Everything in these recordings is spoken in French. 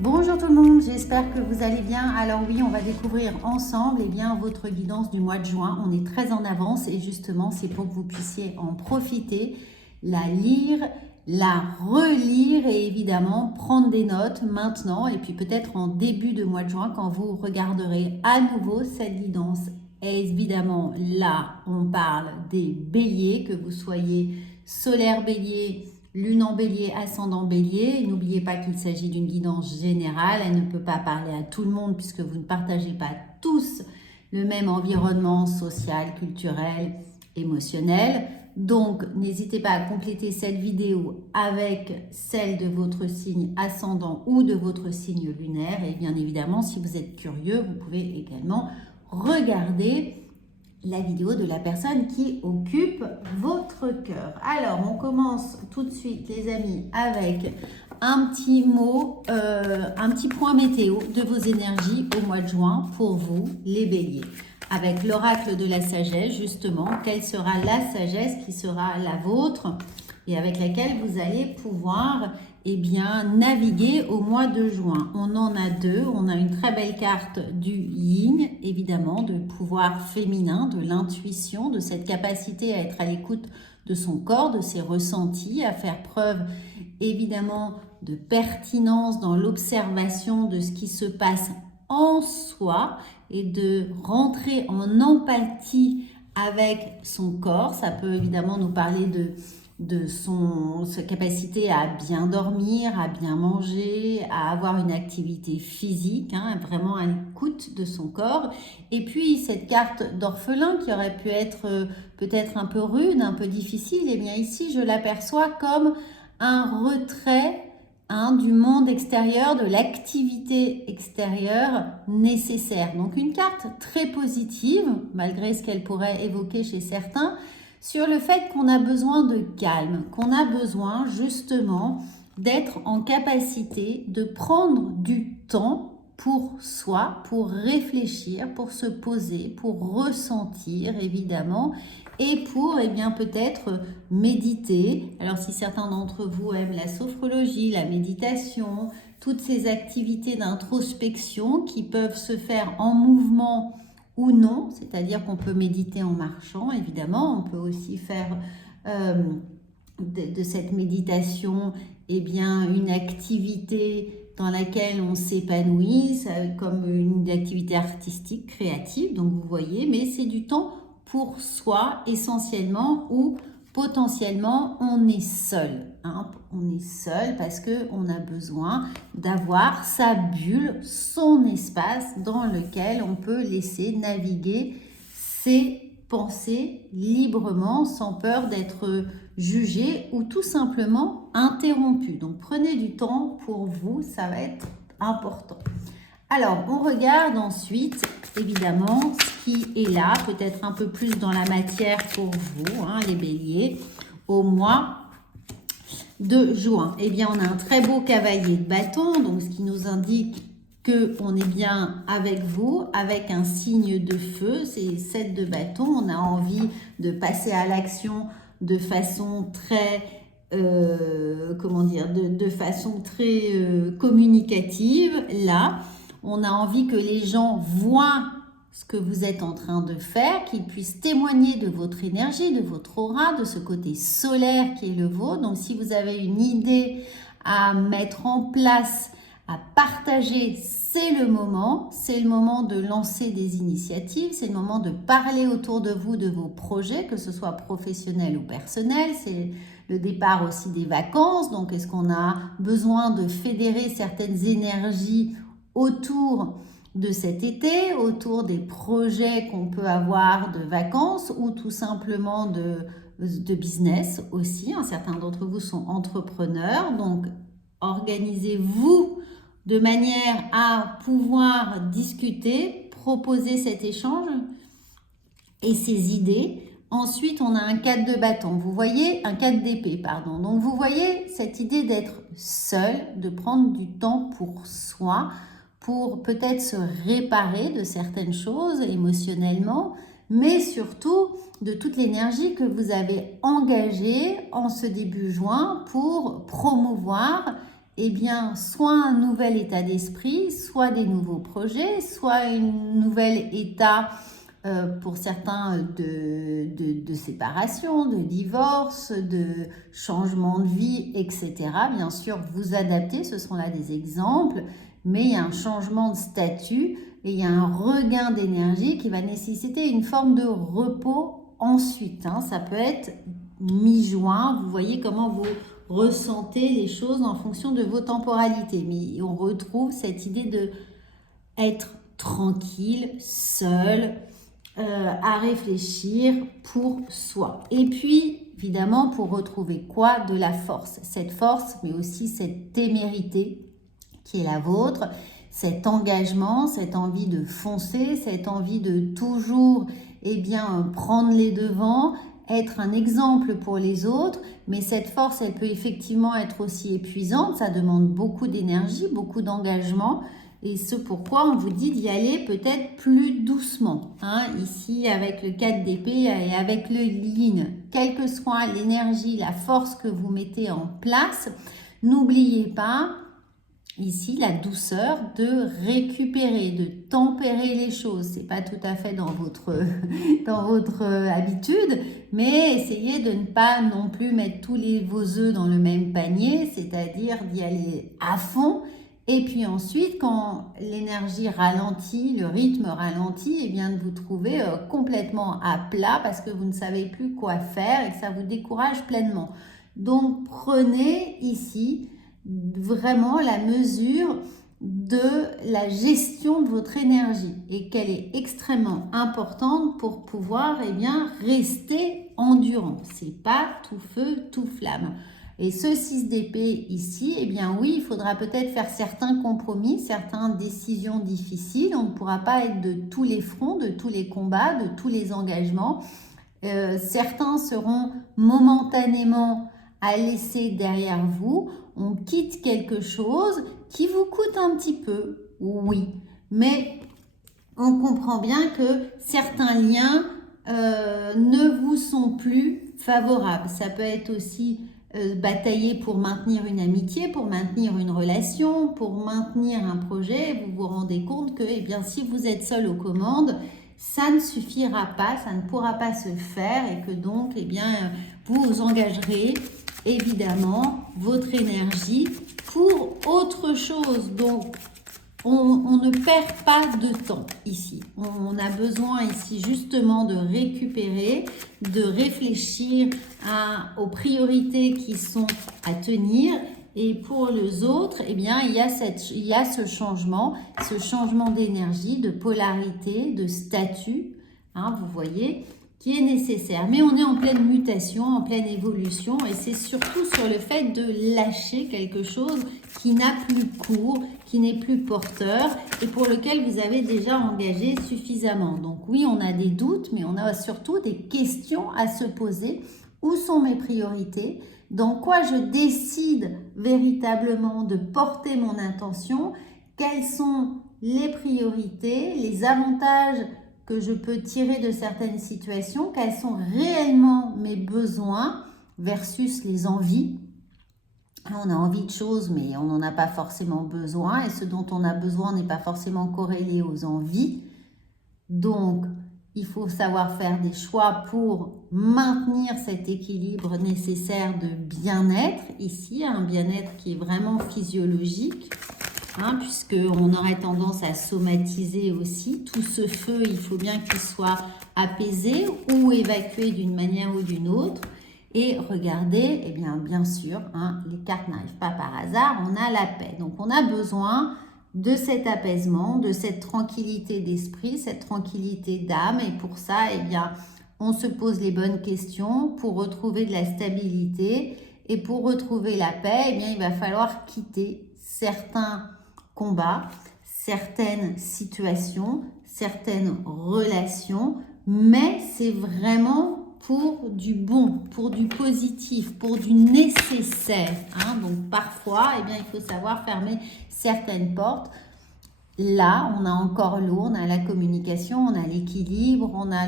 Bonjour tout le monde, j'espère que vous allez bien. Alors oui, on va découvrir ensemble votre guidance du mois de juin. On est très en avance et justement, c'est pour que vous puissiez en profiter, la lire, la relire et évidemment prendre des notes maintenant et puis peut-être en début de mois de juin quand vous regarderez à nouveau cette guidance. Et évidemment, là, on parle des béliers, que vous soyez solaire bélier, lune en bélier, ascendant bélier. N'oubliez pas qu'il s'agit d'une guidance générale. Elle ne peut pas parler à tout le monde puisque vous ne partagez pas tous le même environnement social, culturel, émotionnel. Donc, n'hésitez pas à compléter cette vidéo avec celle de votre signe ascendant ou de votre signe lunaire. Et bien évidemment, si vous êtes curieux, vous pouvez également regarder la vidéo de la personne qui occupe votre cœur. Alors, on commence tout de suite, les amis, avec un petit mot, un petit point météo de vos énergies au mois de juin pour vous, les béliers. Avec l'oracle de la sagesse, justement, quelle sera la sagesse qui sera la vôtre et avec laquelle vous allez pouvoir naviguer au mois de juin. On en a deux. On a une très belle carte du yin, évidemment, de pouvoir féminin, de l'intuition, de cette capacité à être à l'écoute de son corps, de ses ressentis, à faire preuve, évidemment, de pertinence dans l'observation de ce qui se passe en soi et de rentrer en empathie avec son corps. Ça peut évidemment nous parler de sa capacité à bien dormir, à bien manger, à avoir une activité physique, vraiment à l'écoute de son corps. Et puis cette carte d'orphelin qui aurait pu être peut-être un peu rude, un peu difficile, et bien ici je l'aperçois comme un retrait du monde extérieur, de l'activité extérieure nécessaire. Donc une carte très positive, malgré ce qu'elle pourrait évoquer chez certains, sur le fait qu'on a besoin de calme, qu'on a besoin justement d'être en capacité de prendre du temps pour soi, pour réfléchir, pour se poser, pour ressentir évidemment et pour peut-être méditer. Alors si certains d'entre vous aiment la sophrologie, la méditation, toutes ces activités d'introspection qui peuvent se faire en mouvement ou non, c'est-à-dire qu'on peut méditer en marchant, évidemment, on peut aussi faire de cette méditation une activité dans laquelle on s'épanouit, comme une activité artistique, créative, donc vous voyez, mais c'est du temps pour soi essentiellement ou potentiellement on est seul. On est seul parce qu'on a besoin d'avoir sa bulle, son espace dans lequel on peut laisser naviguer ses pensées librement sans peur d'être jugé ou tout simplement interrompu. Donc prenez du temps pour vous, ça va être important. Alors, on regarde ensuite, évidemment, ce qui est là, peut-être un peu plus dans la matière pour vous, les béliers, au mois de juin. Eh bien, on a un très beau cavalier de bâton, donc ce qui nous indique qu'on est bien avec vous, avec un signe de feu, c'est 7 de bâton. On a envie de passer à l'action de façon très... de façon très communicative. Là, on a envie que les gens voient ce que vous êtes en train de faire, qu'ils puissent témoigner de votre énergie, de votre aura, de ce côté solaire qui est le vôtre. Donc, si vous avez une idée à mettre en place, à partager, c'est le moment de lancer des initiatives, c'est le moment de parler autour de vous de vos projets, que ce soit professionnel ou personnel, c'est le départ aussi des vacances, donc est-ce qu'on a besoin de fédérer certaines énergies autour de cet été, autour des projets qu'on peut avoir de vacances ou tout simplement de business aussi. Certains d'entre vous sont entrepreneurs, donc organisez-vous de manière à pouvoir discuter, proposer cet échange et ces idées. Ensuite, on a un 4 de bâton. Vous voyez, un 4 d'épée, pardon. Donc, vous voyez cette idée d'être seul, de prendre du temps pour soi, pour peut-être se réparer de certaines choses émotionnellement, mais surtout de toute l'énergie que vous avez engagée en ce début juin pour promouvoir eh bien, soit un nouvel état d'esprit, soit des nouveaux projets, soit un nouvel état pour certains de séparation, de divorce, de changement de vie, etc. Bien sûr, vous adaptez, ce sont là des exemples, mais il y a un changement de statut et il y a un regain d'énergie qui va nécessiter une forme de repos ensuite. Ça peut être mi-juin, vous voyez comment vous ressentez les choses en fonction de vos temporalités. Mais on retrouve cette idée de être tranquille, seul, à réfléchir pour soi. Et puis, évidemment, pour retrouver quoi? De la force. Cette force, mais aussi cette témérité qui est la vôtre, cet engagement, cette envie de foncer, cette envie de toujours prendre les devants, être un exemple pour les autres, mais cette force, elle peut effectivement être aussi épuisante, ça demande beaucoup d'énergie, beaucoup d'engagement, et ce pourquoi on vous dit d'y aller peut-être plus doucement. Ici, avec le 4 d'épée et avec le yin, quelle que soit l'énergie, la force que vous mettez en place, n'oubliez pas, ici, la douceur de récupérer, de tempérer les choses. C'est pas tout à fait dans votre habitude, mais essayez de ne pas non plus mettre tous vos œufs dans le même panier, c'est-à-dire d'y aller à fond. Et puis ensuite, quand l'énergie ralentit, le rythme ralentit, eh bien de vous trouver complètement à plat parce que vous ne savez plus quoi faire et que ça vous décourage pleinement. Donc, prenez ici vraiment la mesure de la gestion de votre énergie et qu'elle est extrêmement importante pour pouvoir rester endurant. C'est pas tout feu, tout flamme. Et ce 6 d'épée ici, oui, il faudra peut-être faire certains compromis, certaines décisions difficiles. On ne pourra pas être de tous les fronts, de tous les combats, de tous les engagements. Certains seront momentanément à laisser derrière vous. On quitte quelque chose qui vous coûte un petit peu, oui, mais on comprend bien que certains liens ne vous sont plus favorables. Ça peut être aussi batailler pour maintenir une amitié, pour maintenir une relation, pour maintenir un projet. Vous vous rendez compte que si vous êtes seul aux commandes, ça ne suffira pas, ça ne pourra pas se faire et que donc vous engagerez évidemment votre énergie pour autre chose. Donc on ne perd pas de temps ici. On a besoin ici justement de récupérer, de réfléchir aux priorités qui sont à tenir. Et pour les autres, il y a ce changement d'énergie, de polarité, de statut, vous voyez, qui est nécessaire. Mais on est en pleine mutation, en pleine évolution, et c'est surtout sur le fait de lâcher quelque chose qui n'a plus cours, qui n'est plus porteur, et pour lequel vous avez déjà engagé suffisamment. Donc oui, on a des doutes, mais on a surtout des questions à se poser. Où sont mes priorités? Dans quoi je décide véritablement de porter mon intention? Quelles sont les priorités, les avantages que je peux tirer de certaines situations? Quels sont réellement mes besoins versus les envies? On a envie de choses, mais on n'en a pas forcément besoin. Et ce dont on a besoin n'est pas forcément corrélé aux envies. Donc, il faut savoir faire des choix pour maintenir cet équilibre nécessaire de bien-être. Ici, un bien-être qui est vraiment physiologique, puisqu'on aurait tendance à somatiser aussi. Tout ce feu, il faut bien qu'il soit apaisé ou évacué d'une manière ou d'une autre. Et regardez, bien sûr, les cartes n'arrivent pas par hasard, on a la paix. Donc, on a besoin de cet apaisement, de cette tranquillité d'esprit, cette tranquillité d'âme. Et pour ça, on se pose les bonnes questions pour retrouver de la stabilité. Et pour retrouver la paix, il va falloir quitter certains combats, certaines situations, certaines relations. Mais c'est vraiment pour du bon, pour du positif, pour du nécessaire. Donc parfois, il faut savoir fermer certaines portes. Là, on a encore l'eau, on a la communication, on a l'équilibre, on a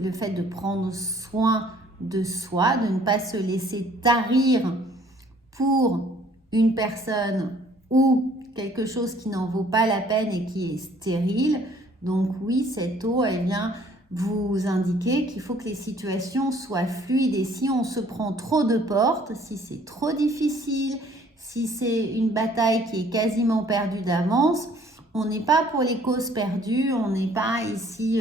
le fait de prendre soin de soi, de ne pas se laisser tarir pour une personne ou quelque chose qui n'en vaut pas la peine et qui est stérile. Donc oui, cette eau, elle vient vous indiquer qu'il faut que les situations soient fluides. Et si on se prend trop de portes, si c'est trop difficile, si c'est une bataille qui est quasiment perdue d'avance, on n'est pas pour les causes perdues, on n'est pas ici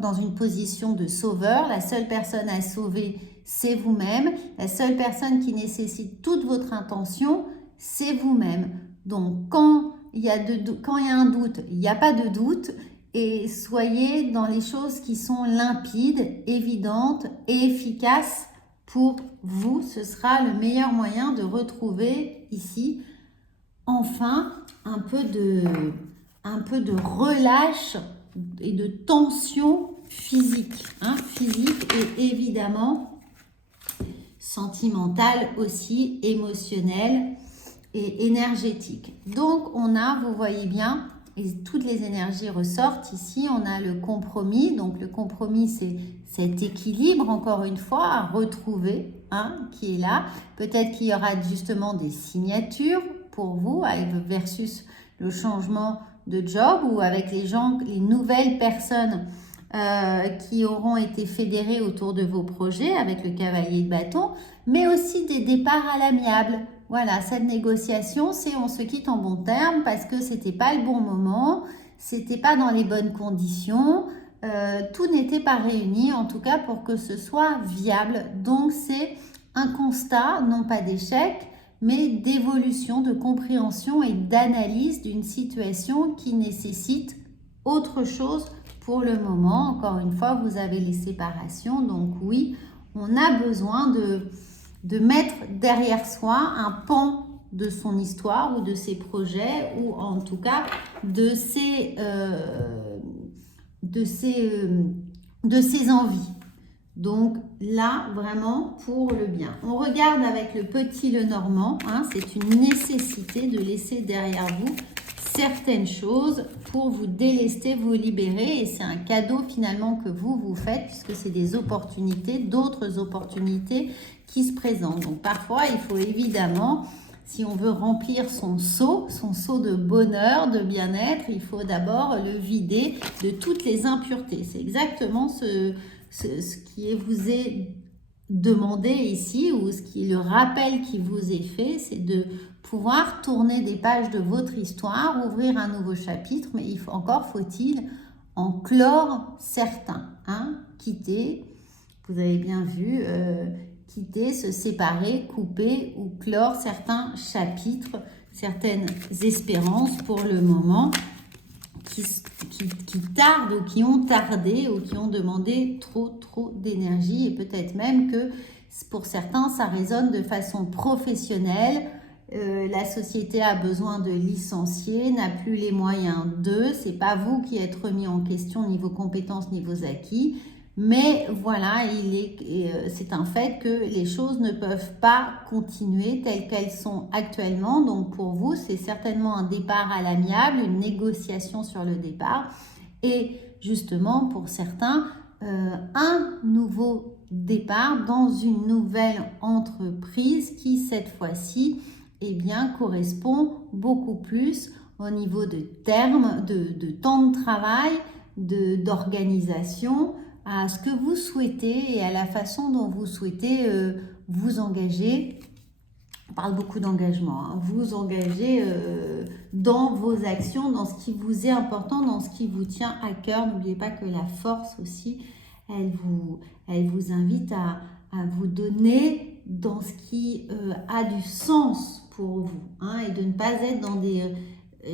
dans une position de sauveur. La seule personne à sauver, c'est vous-même. La seule personne qui nécessite toute votre intention, c'est vous-même. Donc, quand il y a un doute, il n'y a pas de doute. Et soyez dans les choses qui sont limpides, évidentes et efficaces pour vous. Ce sera le meilleur moyen de retrouver ici, enfin, un peu de relâche et de tension physique, physique et évidemment sentimentale aussi, émotionnelle et énergétique. Donc on a, vous voyez bien, et toutes les énergies ressortent ici. On a le compromis. Donc le compromis, c'est cet équilibre, encore une fois, à retrouver, qui est là. Peut-être qu'il y aura justement des signatures pour vous versus le changement de job, ou avec les nouvelles personnes qui auront été fédérées autour de vos projets avec le cavalier de bâton, mais aussi des départs à l'amiable. Voilà, cette négociation, c'est on se quitte en bons termes parce que c'était pas le bon moment, c'était pas dans les bonnes conditions, tout n'était pas réuni en tout cas pour que ce soit viable. Donc c'est un constat, non pas d'échec, mais d'évolution, de compréhension et d'analyse d'une situation qui nécessite autre chose pour le moment. Encore une fois, vous avez les séparations, donc oui, on a besoin de mettre derrière soi un pan de son histoire ou de ses projets, ou en tout cas de ses envies. Donc là, vraiment pour le bien. On regarde avec le petit Lenormand, c'est une nécessité de laisser derrière vous certaines choses pour vous délester, vous libérer, et c'est un cadeau finalement que vous faites puisque c'est des opportunités, d'autres opportunités qui se présentent. Donc parfois il faut évidemment, si on veut remplir son seau de bonheur, de bien-être, il faut d'abord le vider de toutes les impuretés. C'est exactement ce qui vous est demandé ici, ou ce qui est le rappel qui vous est fait, c'est de pouvoir tourner des pages de votre histoire, ouvrir un nouveau chapitre, mais faut-il en clore certains, quitter, vous avez bien vu, quitter, se séparer, couper ou clore certains chapitres, certaines espérances pour le moment qui tardent ou qui ont tardé ou qui ont demandé trop d'énergie, et peut-être même que pour certains ça résonne de façon professionnelle. La société a besoin de licencier, n'a plus les moyens d'eux. C'est pas vous qui êtes remis en question niveau compétences, niveau acquis, mais voilà, c'est un fait que les choses ne peuvent pas continuer telles qu'elles sont actuellement. Donc pour vous, c'est certainement un départ à l'amiable, une négociation sur le départ, et justement pour certains, un nouveau départ dans une nouvelle entreprise qui cette fois-ci correspond beaucoup plus au niveau de termes, de temps de travail, d'organisation, à ce que vous souhaitez et à la façon dont vous souhaitez vous engager. On parle beaucoup d'engagement, vous engager dans vos actions, dans ce qui vous est important, dans ce qui vous tient à cœur. N'oubliez pas que la force aussi, elle vous invite à vous donner dans ce qui a du sens pour vous, et de ne pas être dans des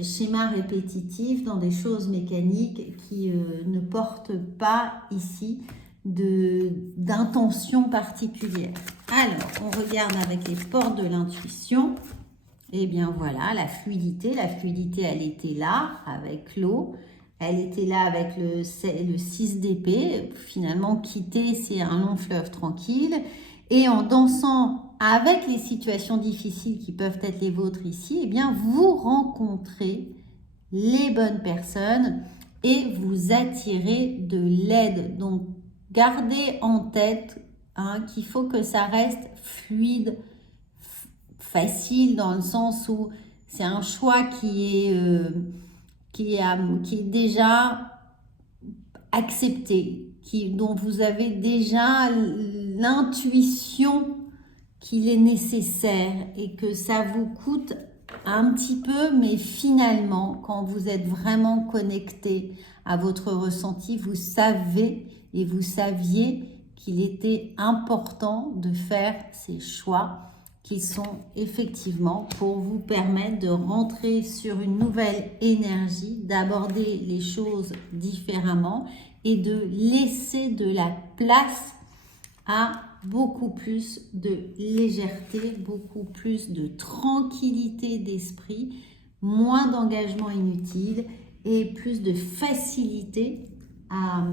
schémas répétitifs, dans des choses mécaniques qui ne portent pas ici d'intention particulière. Alors, on regarde avec les portes de l'intuition. Et bien voilà, la fluidité, elle était là avec l'eau. Elle était là avec le 6 d'épée. Finalement, quitter, c'est un long fleuve tranquille. Et en dansant avec les situations difficiles qui peuvent être les vôtres ici, eh bien, vous rencontrez les bonnes personnes et vous attirez de l'aide. Donc, gardez en tête qu'il faut que ça reste fluide, facile dans le sens où c'est un choix qui est déjà accepté, dont vous avez déjà l'intuition qu'il est nécessaire et que ça vous coûte un petit peu, mais finalement, quand vous êtes vraiment connecté à votre ressenti, vous savez et vous saviez qu'il était important de faire ces choix qui sont effectivement pour vous permettre de rentrer sur une nouvelle énergie, d'aborder les choses différemment et de laisser de la place à beaucoup plus de légèreté, beaucoup plus de tranquillité d'esprit, moins d'engagement inutile et plus de facilité à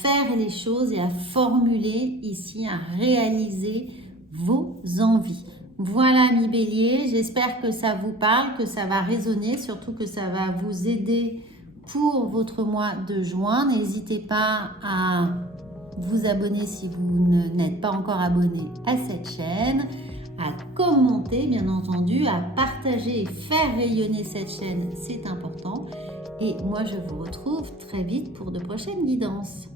faire les choses et à formuler ici, à réaliser vos envies. Voilà, amis Bélier, j'espère que ça vous parle, que ça va résonner, surtout que ça va vous aider pour votre mois de juin. N'hésitez pas à vous abonner si vous n'êtes pas encore abonné à cette chaîne, à commenter bien entendu, à partager et faire rayonner cette chaîne, c'est important. Et moi je vous retrouve très vite pour de prochaines guidances.